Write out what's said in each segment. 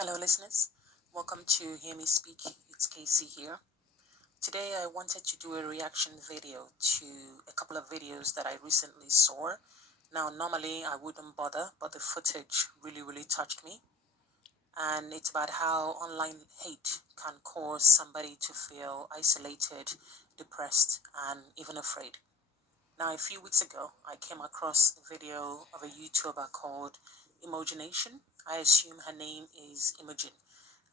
Hello, listeners. Welcome to Hear Me Speak. It's Casey here. Today, I wanted to do a reaction video to a couple of videos that I recently saw. Now, normally I wouldn't bother, but the footage really touched me. And it's about how online hate can cause somebody to feel isolated, depressed, and even afraid. Now, a few weeks ago, I came across a video of a YouTuber called Imogenation. I assume her name is Imogen,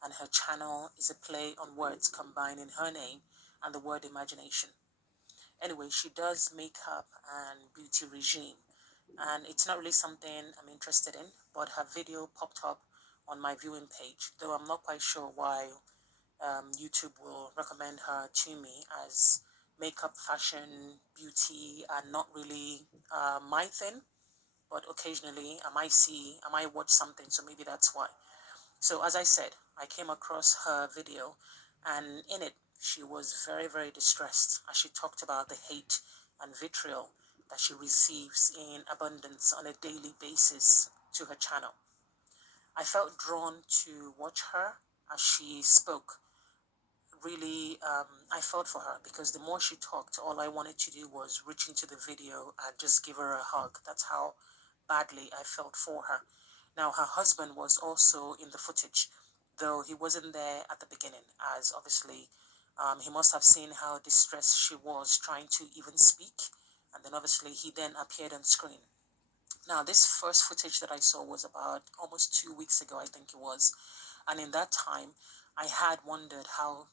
and her channel is a play on words combining her name and the word imagination. Anyway, she does makeup and beauty regime, and it's not really something I'm interested in, but her video popped up on my viewing page, though I'm not quite sure why YouTube will recommend her to me, as makeup, fashion, beauty are not really my thing. But occasionally I might watch something, so maybe that's why. So as I said, I came across her video, and in it, she was very distressed as she talked about the hate and vitriol that she receives in abundance on a daily basis to her channel. I felt drawn to watch her as she spoke. Really, I felt for her because the more she talked, all I wanted to do was reach into the video and just give her a hug. That's how badly I felt for her. Now, her husband was also in the footage, though he wasn't there at the beginning, as obviously he must have seen how distressed she was trying to even speak. And then obviously he then appeared on screen. Now, this first footage that I saw was about almost 2 weeks ago, I think it was. And in that time, I had wondered how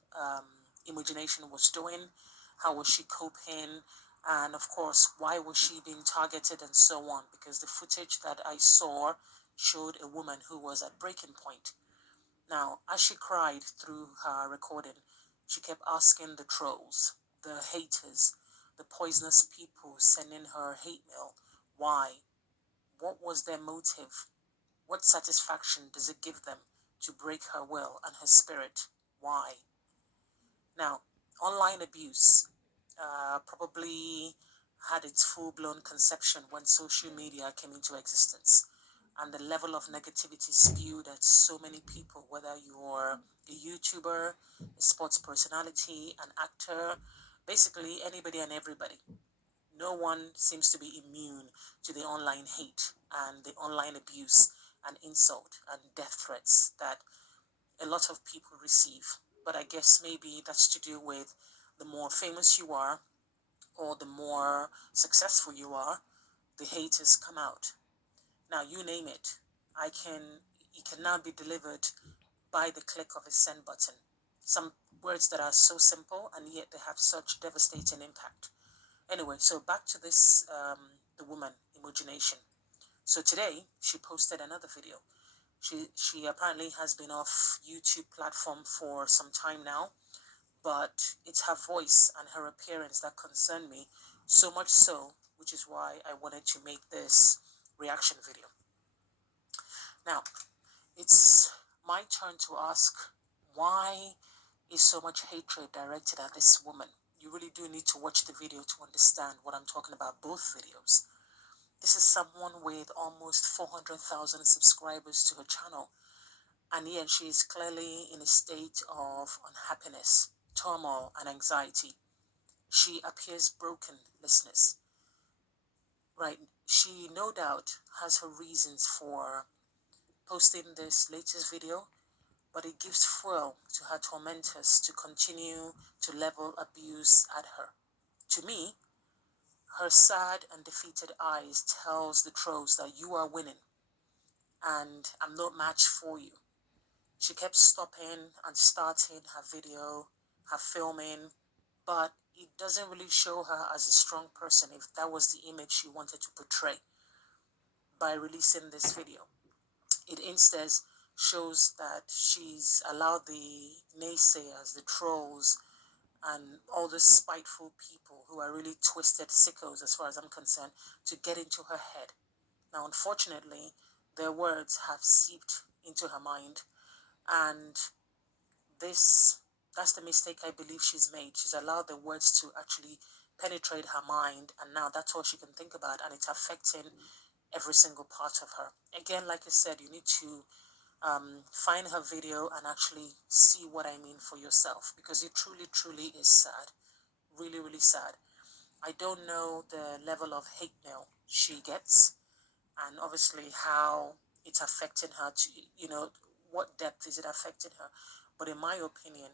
Imagination was doing, how was she coping, and of course, why was she being targeted and so on, because the footage that I saw showed a woman who was at breaking point. Now, as she cried through her recording, she kept asking the trolls, the haters, the poisonous people sending her hate mail, why? What was their motive? What satisfaction does it give them to break her will and her spirit? Why? Now, online abuse probably had its full-blown conception when social media came into existence, and the level of negativity spewed at so many people, whether you're a YouTuber, a sports personality, an actor, basically anybody and everybody. No one seems to be immune to the online hate and the online abuse and insult and death threats that a lot of people receive. But I guess maybe that's to do with the more famous you are or the more successful you are, the haters come out. Now, you name it. It can now be delivered by the click of a send button. Some words that are so simple and yet they have such devastating impact. Anyway, so back to this, the woman, Imagination. So today she posted another video. She apparently has been off YouTube platform for some time now, but it's her voice and her appearance that concern me so much so, which is why I wanted to make this reaction video. Now, it's my turn to ask, why is so much hatred directed at this woman? You really do need to watch the video to understand what I'm talking about, both videos. This is someone with almost 400,000 subscribers to her channel, and yet she is clearly in a state of unhappiness, turmoil, and anxiety. She appears broken, listeners. Right? She no doubt has her reasons for posting this latest video, but it gives fuel to her tormentors to continue to level abuse at her. To me, her sad and defeated eyes tells the trolls that you are winning and I'm no match for you. She kept stopping and starting her video, her filming, but it doesn't really show her as a strong person if that was the image she wanted to portray by releasing this video. It instead shows that she's allowed the naysayers, the trolls, and all the spiteful people who are really twisted sickos as far as I'm concerned to get into her head. Now, unfortunately, their words have seeped into her mind, and this that's the mistake I believe she's made. She's allowed the words to actually penetrate her mind, and now that's all she can think about, and it's affecting every single part of her. Again, like I said, you need to find her video and actually see what I mean for yourself, because it truly, truly is sad. Really, really sad. I don't know the level of hate mail she gets, and obviously how it's affecting her to, what depth is it affecting her. But in my opinion,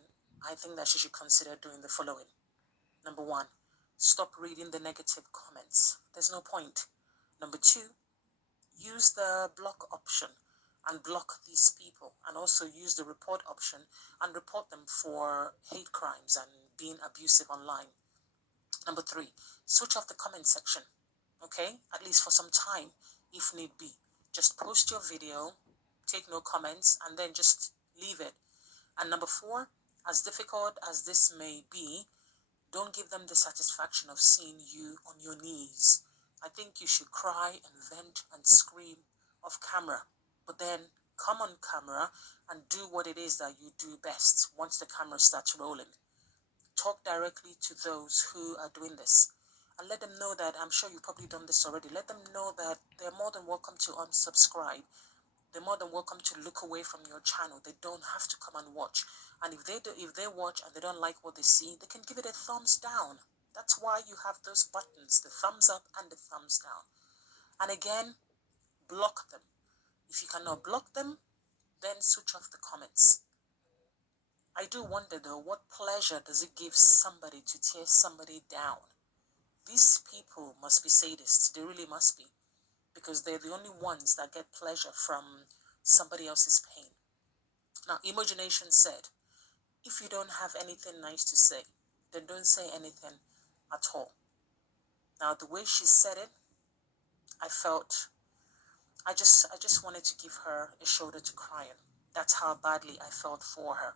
I think that she should consider doing the following. Number one, stop reading the negative comments. There's no point. Number two, use the block option and block these people, and also use the report option and report them for hate crimes and being abusive online. Number three, switch off the comment section, okay? At least for some time, if need be. Just post your video, take no comments, and then just leave it. And number four, as difficult as this may be, don't give them the satisfaction of seeing you on your knees. I think you should cry and vent and scream off camera, but then come on camera and do what it is that you do best once the camera starts rolling. Talk directly to those who are doing this and let them know that, I'm sure you've probably done this already, let them know that they're more than welcome to unsubscribe. They're more than welcome to look away from your channel. They don't have to come and watch. And if they watch and they don't like what they see, they can give it a thumbs down. That's why you have those buttons, the thumbs up and the thumbs down. And again, block them. If you cannot block them, then switch off the comments. I do wonder though, what pleasure does it give somebody to tear somebody down? These people must be sadists. They really must be, because they're the only ones that get pleasure from somebody else's pain. Now, Imogenation said, if you don't have anything nice to say, then don't say anything at all. Now, the way she said it, I just wanted to give her a shoulder to cry on. That's how badly I felt for her.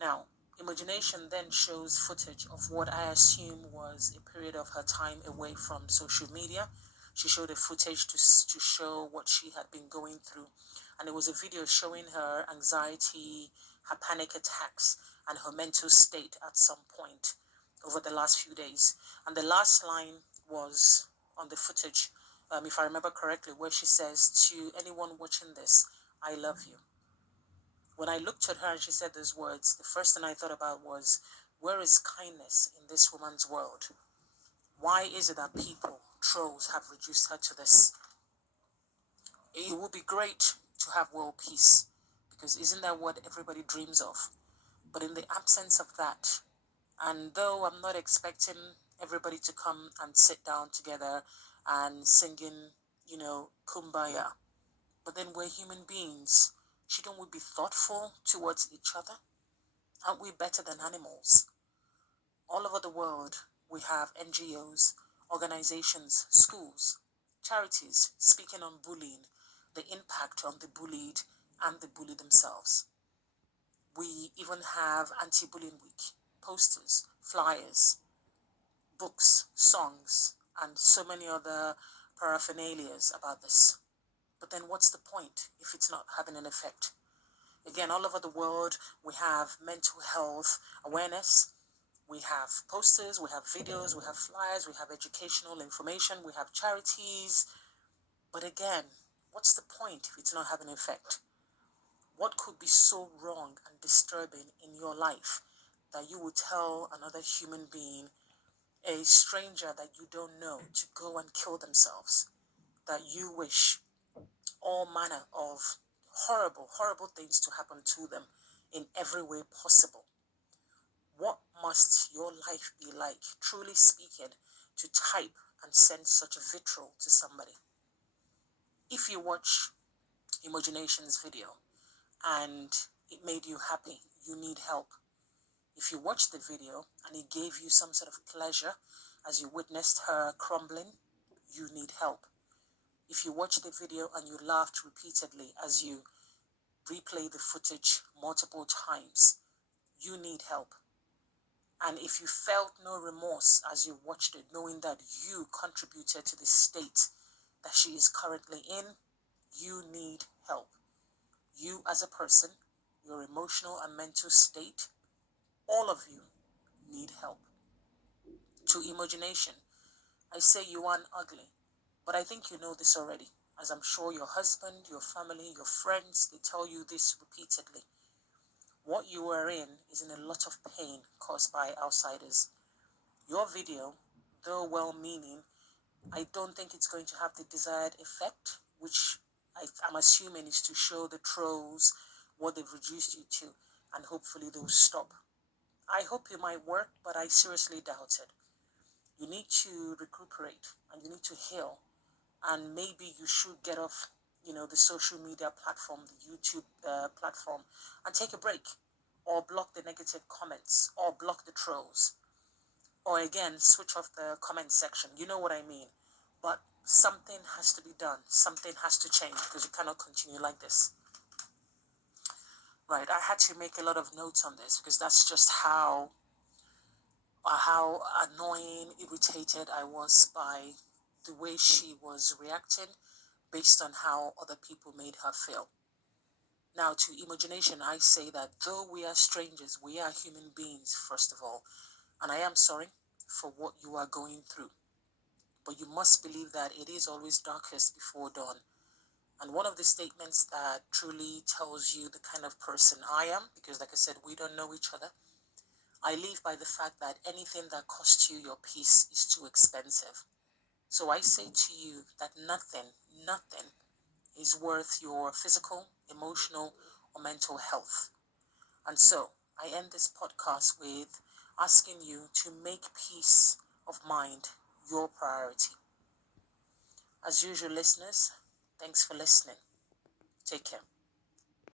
Now, Imogenation then shows footage of what I assume was a period of her time away from social media. She showed a footage to show what she had been going through. And it was a video showing her anxiety, her panic attacks, and her mental state at some point over the last few days. And the last line was on the footage, if I remember correctly, where she says, to anyone watching this, I love you. When I looked at her and she said those words, the first thing I thought about was, where is kindness in this woman's world? Why is it that people, trolls, have reduced her to this? It would be great to have world peace, because isn't that what everybody dreams of? But in the absence of that, and though I'm not expecting everybody to come and sit down together and singing, kumbaya, but then we're human beings. Shouldn't we be thoughtful towards each other? Aren't we better than animals? All over the world, we have NGOs, organizations, schools, charities speaking on bullying, the impact on the bullied and the bullied themselves. We even have anti-bullying week, posters, flyers, books, songs, and so many other paraphernalias about this. But then what's the point if it's not having an effect? Again, all over the world, we have mental health awareness. We have posters, we have videos, we have flyers, we have educational information, we have charities. But again, what's the point if it's not having an effect? What could be so wrong and disturbing in your life that you would tell another human being, a stranger that you don't know, to go and kill themselves? That you wish all manner of horrible, horrible things to happen to them in every way possible. What must your life be like, truly speaking, to type and send such a vitriol to somebody? If you watch Imagination's video and it made you happy, you need help. If you watched the video and it gave you some sort of pleasure as you witnessed her crumbling, you need help. If you watched the video and you laughed repeatedly as you replay the footage multiple times, you need help. And if you felt no remorse as you watched it, knowing that you contributed to the state that she is currently in, you need help. You as a person, your emotional and mental state, all of you need help. To Imagination, I say you aren't ugly, but I think you know this already. as I'm sure your husband, your family, your friends, they tell you this repeatedly. What you are in is in a lot of pain caused by outsiders. Your video, though well-meaning, I don't think it's going to have the desired effect, which I'm assuming is to show the trolls what they've reduced you to, and hopefully they'll stop. I hope it might work, but I seriously doubt it. You need to recuperate and you need to heal, and maybe you should get off, the social media platform, the YouTube platform, and take a break, or block the negative comments, or block the trolls, or again switch off the comment section. You know what I mean? But something has to be done. Something has to change, because you cannot continue like this. Right, I had to make a lot of notes on this because that's just how annoying, irritated I was by the way she was reacting based on how other people made her feel. Now, to Imogenation, I say that though we are strangers, we are human beings, first of all, and I am sorry for what you are going through. But you must believe that it is always darkest before dawn. And one of the statements that truly tells you the kind of person I am, because like I said, we don't know each other, I live by the fact that anything that costs you your peace is too expensive. So I say to you that nothing is worth your physical, emotional, or mental health. And so I end this podcast with asking you to make peace of mind your priority. As usual, listeners, thanks for listening. Take care.